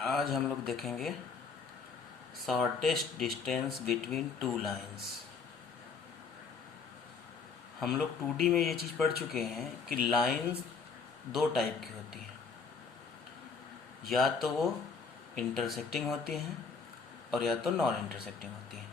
आज हम लोग देखेंगे shortest distance between two lines. हम लोग 2D में ये चीज़ पढ़ चुके हैं कि लाइंस दो टाइप की होती हैं, या तो वो इंटरसेक्टिंग होती हैं और या तो नॉन इंटरसेक्टिंग होती हैं।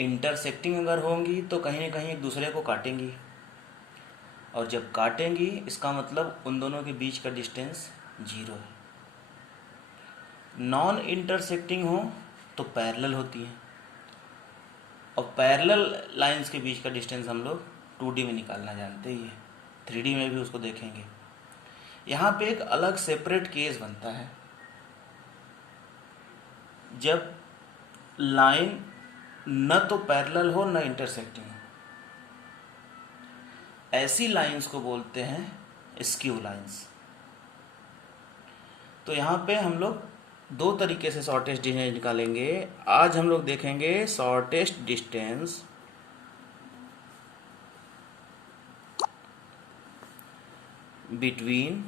इंटरसेक्टिंग अगर होंगी तो कहीं ना कहीं एक दूसरे को काटेंगी, और जब काटेंगी इसका मतलब उन दोनों के बीच का डिस्टेंस 0 है। नॉन इंटरसेक्टिंग हो तो पैरेलल होती हैं, और पैरेलल लाइंस के बीच का डिस्टेंस हम लोग 2D में निकालना जानते ही हैं, 3D में भी उसको देखेंगे। यहाँ पे एक अलग सेपरेट केस बनता है जब लाइन न तो पैरेलल हो न इंटरसेक्टिंग हो। ऐसी लाइंस को बोलते हैं स्क्यू लाइंस। तो यहाँ पे हम लोग दो तरीके से शॉर्टेस्ट डिस्टेंस निकालेंगे। आज हम लोग देखेंगे shortest distance between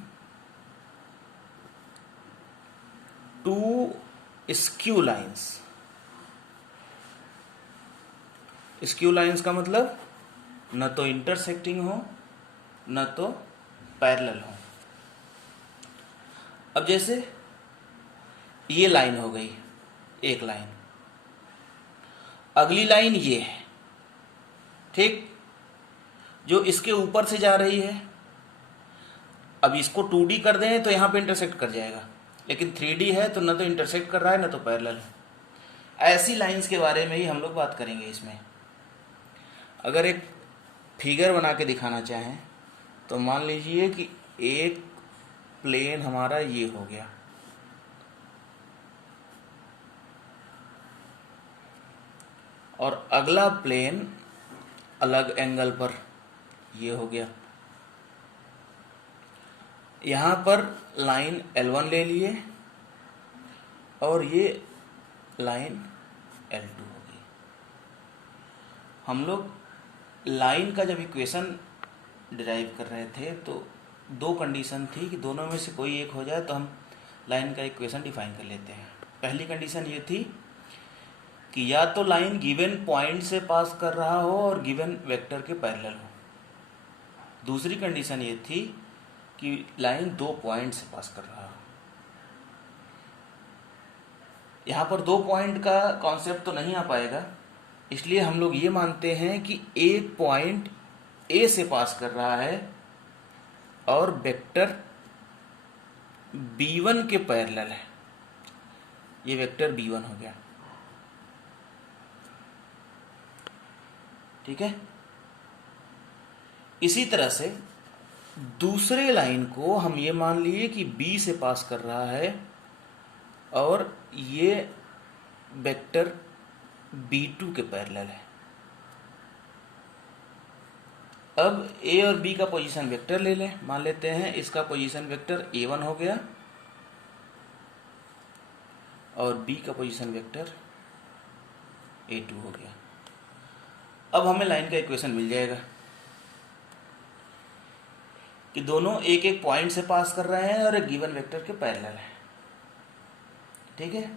two skew lines. Skew lines का मतलब न तो इंटरसेक्टिंग हो न तो पैरेलल हो। अब जैसे ये लाइन हो गई, एक लाइन, अगली लाइन ये है, ठीक, जो इसके ऊपर से जा रही है। अब इसको 2D कर दें तो यहाँ पे इंटरसेक्ट कर जाएगा, लेकिन 3D है तो न तो इंटरसेक्ट कर रहा है न तो पैरेलल है। ऐसी लाइंस के बारे में ही हम लोग बात करेंगे इसमें। अगर एक फिगर बना के दिखाना चाहें तो मान लीजिए कि एक प्लेन हमारा ये हो गया, और अगला प्लेन अलग एंगल पर ये हो गया। यहाँ पर लाइन L1 ले लिए और ये लाइन L2 हो गई। हम लोग लाइन का जब इक्वेशन डिराइव कर रहे थे तो दो कंडीशन थी कि दोनों में से कोई एक हो जाए तो हम लाइन का इक्वेशन डिफाइन कर लेते हैं। पहली कंडीशन ये थी कि या तो लाइन गिवन पॉइंट से पास कर रहा हो और गिवन वेक्टर के पैरेलल हो। दूसरी कंडीशन ये थी कि लाइन 2 पॉइंट से पास कर रहा हो। यहाँ पर 2 पॉइंट का कॉन्सेप्ट तो नहीं आ पाएगा, इसलिए हम लोग ये मानते हैं कि एक पॉइंट ए से पास कर रहा है और वेक्टर B1 के पैरेलल है। ये वेक्टर B1 हो गया, ठीक है। इसी तरह से दूसरे लाइन को हम ये मान लिए कि B से पास कर रहा है और ये वेक्टर B2 के पैरेलल है। अब A और B का पोजीशन वेक्टर ले लें। मान लेते हैं इसका पोजीशन वेक्टर A1 हो गया और B का पोजीशन वेक्टर A2 हो गया। अब हमें लाइन का इक्वेशन मिल जाएगा कि दोनों एक एक पॉइंट से पास कर रहे हैं और एक गिवन वेक्टर के पैरेलल है, ठीक है।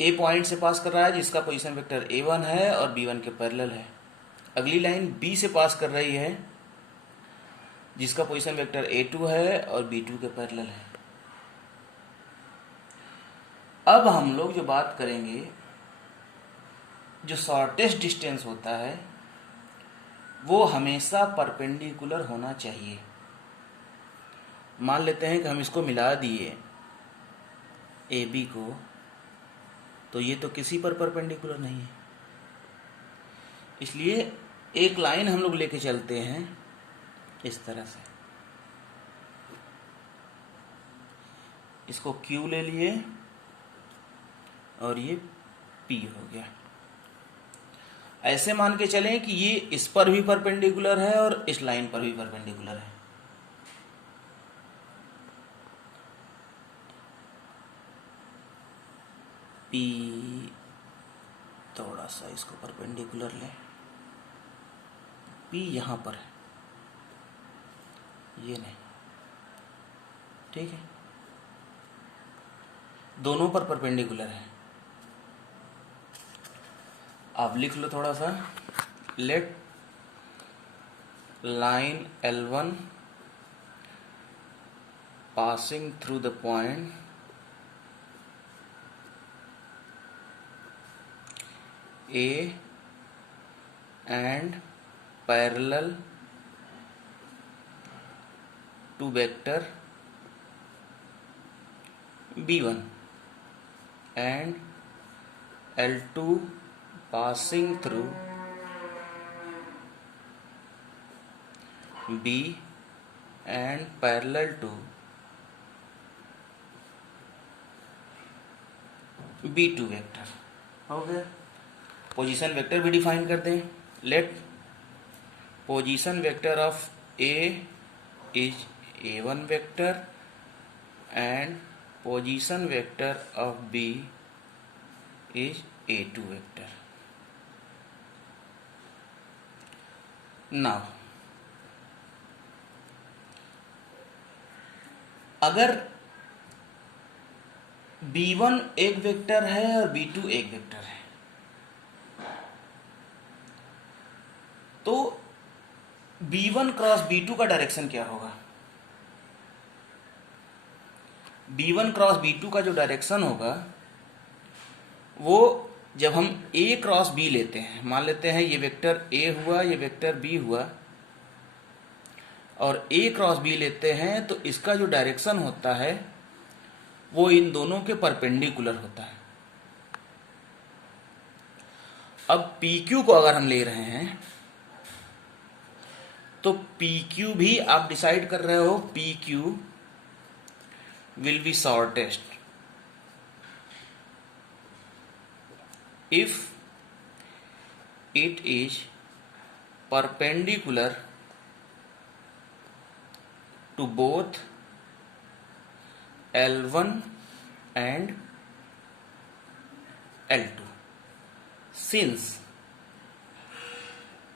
A पॉइंट से पास कर रहा है जिसका पोजीशन वेक्टर A1 है और B1 के पैरेलल है। अगली लाइन B से पास कर रही है जिसका पोजीशन वेक्टर A2 है और B2 के पैरेलल है। अब हम लोग जो बात करेंगे, जो शॉर्टेस्ट डिस्टेंस होता है वो हमेशा परपेंडिकुलर होना चाहिए। मान लेते हैं कि हम इसको मिला दिए AB को, तो ये तो किसी पर परपेंडिकुलर नहीं है, इसलिए एक लाइन हम लोग लेके चलते हैं इस तरह से। इसको Q ले लिए और ये P हो गया। ऐसे मान के चलें कि ये इस पर भी परपेंडिकुलर है और इस लाइन पर भी परपेंडिकुलर है। P थोड़ा सा इसको परपेंडिकुलर लें, P यहाँ पर है, ये नहीं, ठीक है, दोनों पर परपेंडिकुलर है। अब लिख लो थोड़ा सा, let line L1 passing through the point A and parallel to vector B1 and L2 passing through B and parallel to B2 vector हो गया। पोजीशन वेक्टर भी डिफाइन कर दें, let position vector of A is A1 vector and position vector of B is A2 vector. Now अगर B1 एक vector है और B2 एक वेक्टर है, तो B1 क्रॉस B2 का डायरेक्शन क्या होगा? B1 क्रॉस B2 का जो डायरेक्शन होगा वो जब हम A क्रॉस B लेते हैं, मान लेते हैं ये वेक्टर A हुआ, ये वेक्टर B हुआ, और A क्रॉस B लेते हैं, तो इसका जो डायरेक्शन होता है वो इन दोनों के परपेंडिकुलर होता है। अब PQ को अगर हम ले रहे हैं तो PQ भी आप डिसाइड कर रहे हो, PQ will be shortest if it is perpendicular to both L1 and L2 since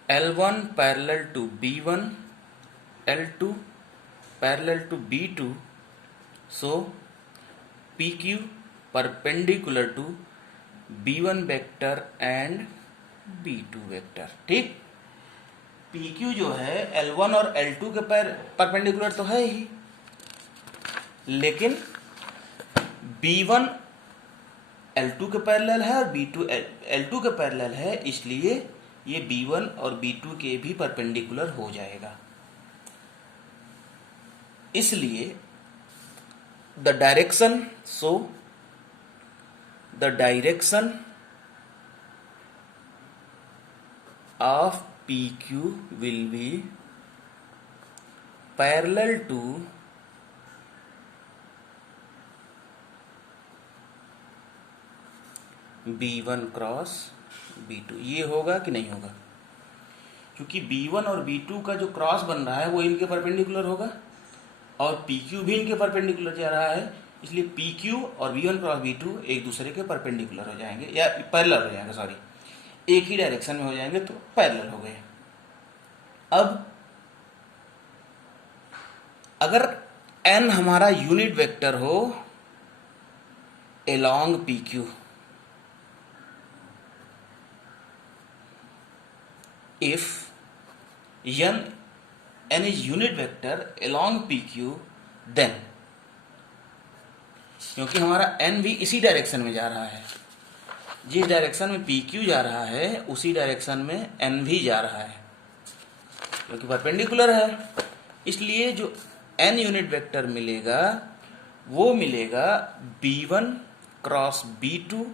L1 parallel to B1, L2 parallel to B2, so PQ perpendicular to B1 vector and B2 vector। ठीक, PQ जो है L1 और L2 के perpendicular तो है ही, लेकिन B1 L2 के parallel है और B2 L2 के पैरेलल है, इसलिए ये B1 और B2 के भी परपेंडिकुलर हो जाएगा। इसलिए the direction of PQ will be parallel to B1 cross B2। ये होगा कि नहीं होगा? क्योंकि B1 और B2 का जो क्रॉस बन रहा है वो इनके परपेंडिकुलर होगा और PQ भी इनके परपेंडिकुलर जा रहा है, इसलिए PQ और B1 क्रॉस B2 एक दूसरे के परपेंडिकुलर हो जाएंगे या पैरेलल हो जाएंगे, सॉरी, एक ही डायरेक्शन में हो जाएंगे, तो पैरेलल हो गए। अब अगर n हमारा यूनिट वेक्टर हो along PQ, if n is unit vector along PQ, then क्योंकि हमारा n भी इसी डायरेक्शन में जा रहा है, जिस डायरेक्शन में PQ जा रहा है उसी डायरेक्शन में n भी जा रहा है, क्योंकि परपेंडिकुलर है, इसलिए जो n यूनिट वेक्टर मिलेगा वो मिलेगा B1 cross B2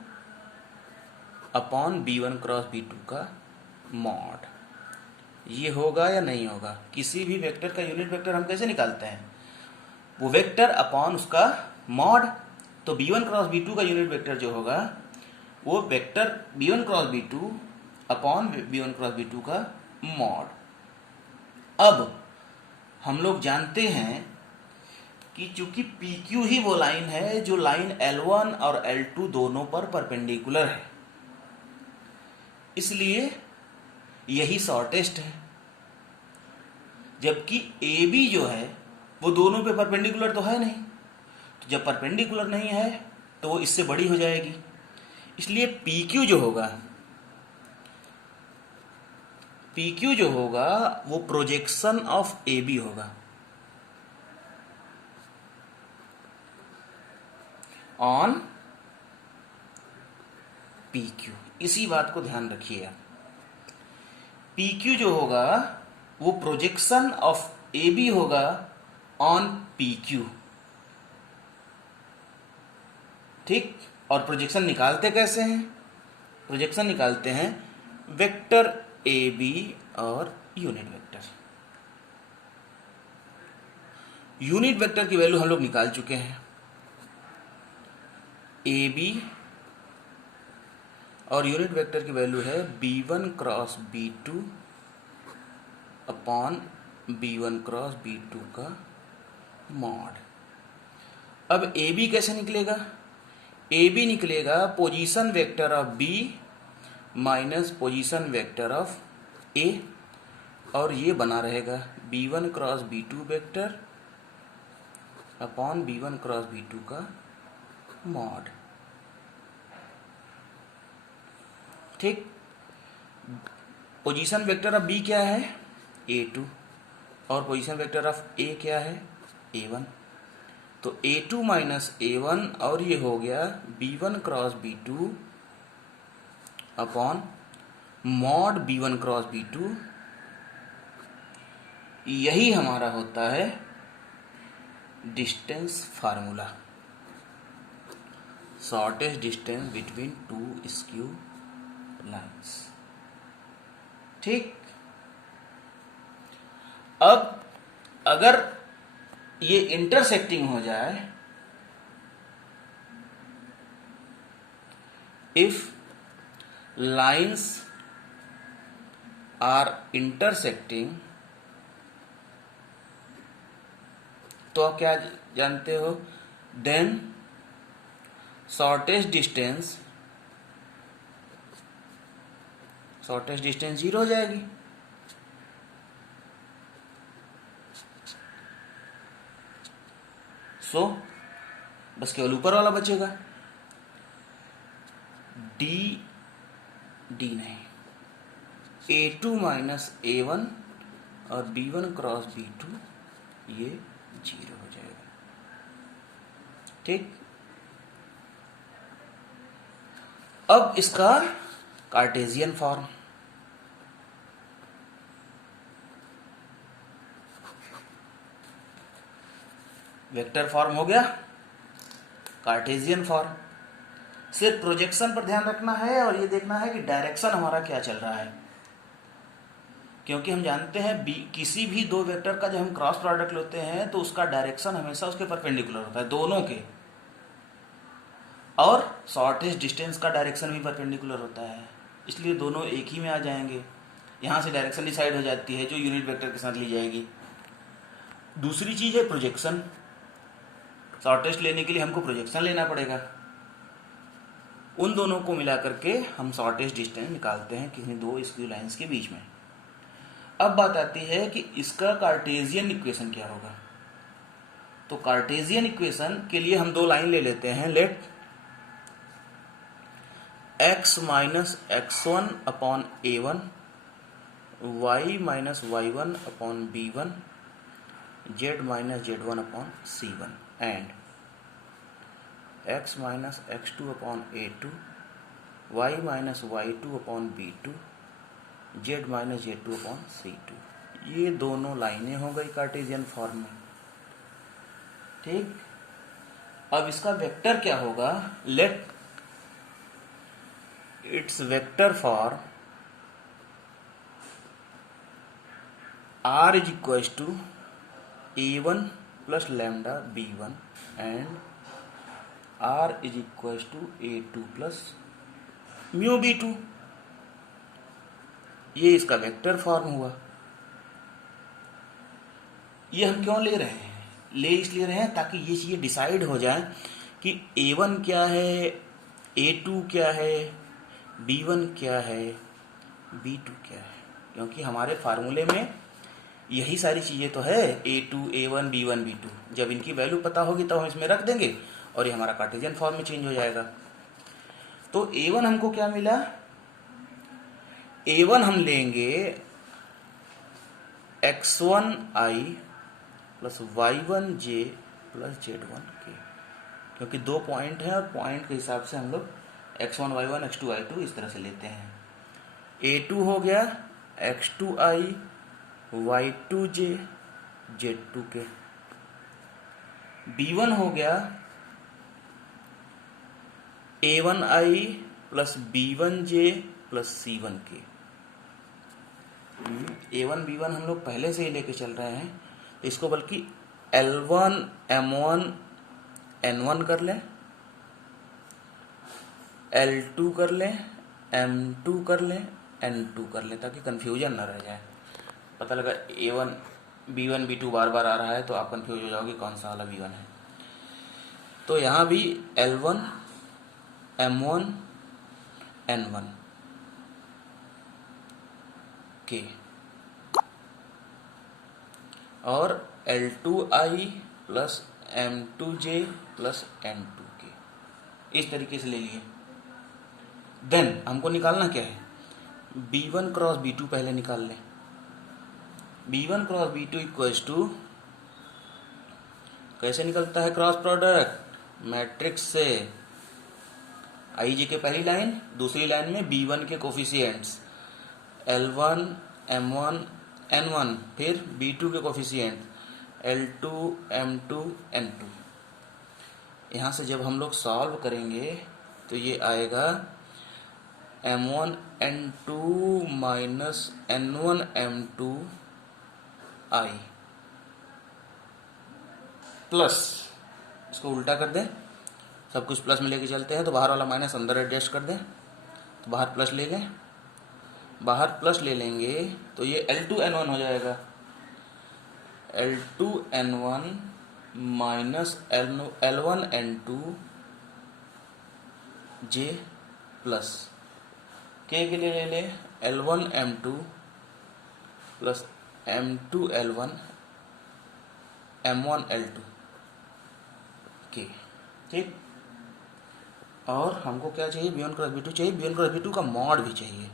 upon B1 cross B2 का मॉड। ये होगा या नहीं होगा? किसी भी वेक्टर का यूनिट वेक्टर हम कैसे निकालते हैं? वो वेक्टर अपॉन उसका मॉड। तो B1 क्रॉस B2 का यूनिट वेक्टर जो होगा वो vector B1 cross B2 upon B1 cross B2 का मॉड। अब हम लोग जानते हैं कि चूंकि PQ ही वो लाइन है जो लाइन L1 और L2 दोनों पर परपेंडिकुलर है, इसलिए यही शॉर्टेस्ट है, जबकि AB जो है वो दोनों पे परपेंडिकुलर तो है नहीं, तो जब परपेंडिकुलर नहीं है तो वो इससे बड़ी हो जाएगी, इसलिए PQ जो होगा वो प्रोजेक्शन ऑफ AB होगा ऑन PQ। इसी बात को ध्यान रखिए आप, PQ जो होगा वो प्रोजेक्शन ऑफ AB होगा ऑन PQ। ठीक, और प्रोजेक्शन निकालते कैसे हैं? प्रोजेक्शन निकालते हैं वेक्टर AB और यूनिट वेक्टर। यूनिट वेक्टर की वैल्यू हम लोग निकाल चुके हैं, AB और यूनिट वेक्टर की वैल्यू है B1 cross B2 upon B1 cross B2 का मॉड। अब AB कैसे निकलेगा? AB निकलेगा position vector of B minus position vector of A, और ये बना रहेगा B1 cross B2 vector upon B1 cross B2 का मॉड। ठीक, पोजीशन वेक्टर ऑफ B क्या है? A2, और पोजीशन वेक्टर ऑफ A क्या है? A1। तो A2 माइनस A1, और ये हो गया B1 cross B2 upon mod B1 cross B2। यही हमारा होता है distance formula, shortest distance between two skew lines. ठीक, अब अगर ये इंटरसेक्टिंग हो जाए, इफ लाइन्स आर इंटरसेक्टिंग, तो आप क्या जानते हो? देन शॉर्टेस्ट डिस्टेंस जीरो हो जाएगी। सो बस केवल ऊपर वाला बचेगा, डी नहीं, A2 माइनस A1 और B1 क्रॉस B2 ये जीरो हो जाएगा। ठीक, अब इसका कार्टेशियन फॉर्म, वेक्टर फॉर्म हो गया, कार्टेशियन फॉर्म। सिर्फ प्रोजेक्शन पर ध्यान रखना है और ये देखना है कि डायरेक्शन हमारा क्या चल रहा है, क्योंकि हम जानते हैं किसी भी दो वेक्टर का जब हम क्रॉस प्रोडक्ट लेते हैं तो उसका डायरेक्शन हमेशा उसके परपेंडिकुलर होता है, दोनों के, और शॉर्टेस्ट डिस्टेंस का डायरेक्शन भी परपेंडिकुलर होता है, इसलिए दोनों एक ही में आ जाएंगे। यहाँ से डायरेक्शन डिसाइड हो जाती है जो यूनिट वेक्टर के साथ ली जाएगी। दूसरी चीज है प्रोजेक्शन, शॉर्टेस्ट लेने के लिए हमको प्रोजेक्शन लेना पड़ेगा, उन दोनों को मिला करके हम शॉर्टेस्ट डिस्टेंस निकालते हैं किसी दो स्क्यू लाइंस के बीच में। अब बात आती है कि इसका कार्टेशियन इक्वेशन क्या होगा। तो कार्टेशियन इक्वेशन के लिए हम दो लाइन ले लेते हैं, let x minus x1 upon A1, y minus y1 upon B1, z minus z1 upon C1 and x minus x2 upon A2, y minus y2 upon B2, z minus z2 upon C2। ये दोनों लाइनें हो गई Cartesian form में। ठीक, अब इसका vector क्या होगा? Let its vector for r is equal to A1 plus lambda B1 and r is equal to A2 plus mu B2। ये इसका वेक्टर फॉर्म हुआ। ये हम क्यों ले रहे हैं? इसलिए रहे हैं ताकि ये चीजें डिसाइड हो जाए कि A1 क्या है, A2 क्या है, B1 क्या है, B2 क्या है, क्योंकि हमारे फार्मूले में यही सारी चीजें तो है, A2, A1, B1, B2। जब इनकी वैल्यू पता होगी तब हम इसमें रख देंगे और ये हमारा कार्टेशियन फॉर्म में चेंज हो जाएगा। तो A1 हमको क्या मिला, A1 हम लेंगे x1i plus y1j plus z1k, क्योंकि 2 पॉइंट है और पॉइंट के हिसाब से हम लोग x1 y1 x2 y2 इस तरह से लेते हैं। A2 हो गया x2i y2j z2k। B1 हो गया A1i plus B1j plus C1k। A1 B1 हम लोग पहले से ही लेके चल रहे हैं, इसको बल्कि L1 M1 N1 कर लें, L2 कर लें, M2 कर लें, N2 कर लें, ताकि कंफ्यूजन ना रह जाए। पता लगा A1 B1 B2 बार बार आ रहा है तो आप कंफ्यूज हो जाओगे कौन सा वाला B1 है। तो यहाँ भी L1 M1 N1 के और L2i plus M2j plus N2 के, इस तरीके से ले लिए। देन हमको निकालना क्या है, B1 क्रॉस B2 पहले निकाल लें। B1 cross B2 equals to, कैसे निकलता है क्रॉस प्रोडक्ट, मैट्रिक्स से। आईजे के पहली लाइन, दूसरी लाइन में B1 के कोफिशिएंट्स L1 M1 N1, फिर B2 के कोफिशिएंट L2 M2 N2। यहाँ से जब हम लोग सॉल्व करेंगे तो ये आएगा M1 N2 minus N1 M2 I plus, इसको उल्टा कर दें, सब कुछ प्लस में लेके चलते हैं तो बाहर वाला माइनस अंदर एडजस्ट कर दें, तो बाहर प्लस ले लें, बाहर प्लस ले लेंगे तो ये L2N1 हो जाएगा। L2N1 minus L1N2 J plus के लिए ले लें L1M2 प्लस M2L1 M1L2 के, ठीक। और हमको क्या चाहिए, B1 क्रॉस B2 चाहिए, B1 क्रॉस B2 का मॉड भी चाहिए।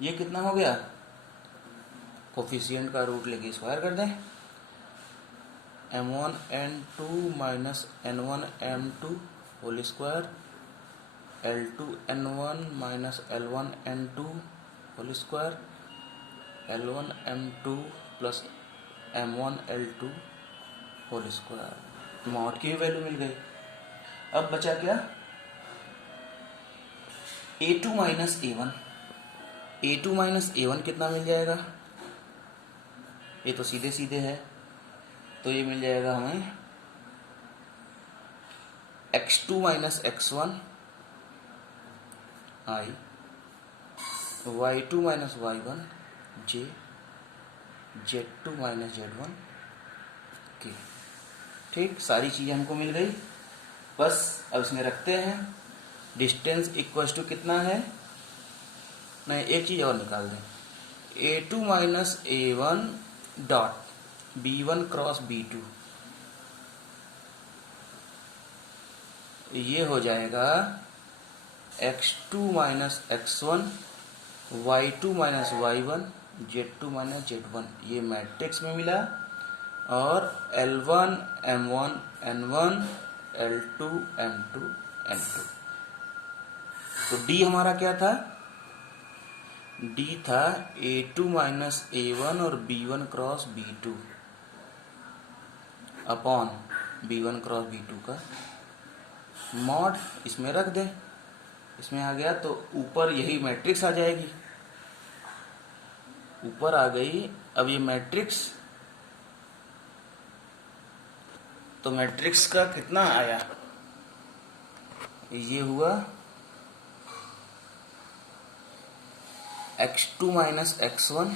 ये कितना हो गया, कोफिशिएंट का रूट लेके स्क्वायर कर दें, M1 N2 minus N1 M2 whole square, L2 N1 minus L1 N2 whole square, L1 M2 plus M1 L2 whole square. Mod की वैल्यू मिल गई। अब बचा क्या, A2 minus A1। A2 minus A1 कितना मिल जाएगा, ये तो सीधे सीधे है, तो ये मिल जाएगा हमें x2 minus x1 I, y2 minus y1 j, z2 minus z1 k। ठीक, सारी चीजें हमको मिल गई। बस अब इसमें रखते हैं, डिस्टेंस इक्वल्स टू कितना है, नहीं एक चीज और निकाल दें, A2 minus A1 dot B1 cross B2, ये हो जाएगा x2 minus x1 y2 minus y1 z2 minus z1, ये मैट्रिक्स में मिला। और L1 M1 N1 L2 M2 N2। तो D हमारा क्या था, D था A2 माइनस A1 और B1 cross B2 upon B1 cross B2 का मॉड, इसमें रख दें, इसमें आ गया तो ऊपर यही मैट्रिक्स आ जाएगी, ऊपर आ गई। अब ये मैट्रिक्स, तो मैट्रिक्स का कितना आया, ये हुआ x2 minus x1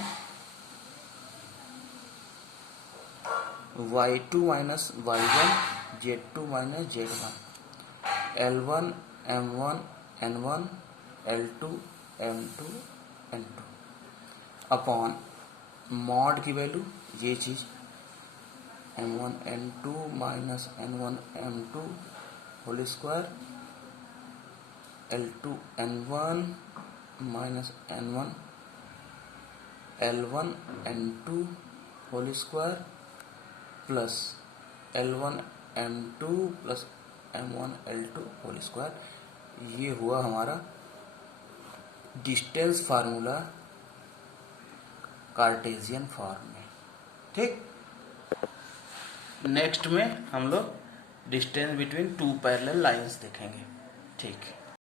y2 minus y1 z2 minus z1 L1 M1 N1 L2 M2 N2 upon mod की वैल्यू ये चीज़ m1n2 minus n1m2 whole square L2n1 minus n1 L1n2 whole square plus L1m2 plus M1L2 whole square. ये हुआ हमारा distance formula Cartesian form में। ठीक, next में हम लोग distance between two parallel lines देखेंगे। ठीक है।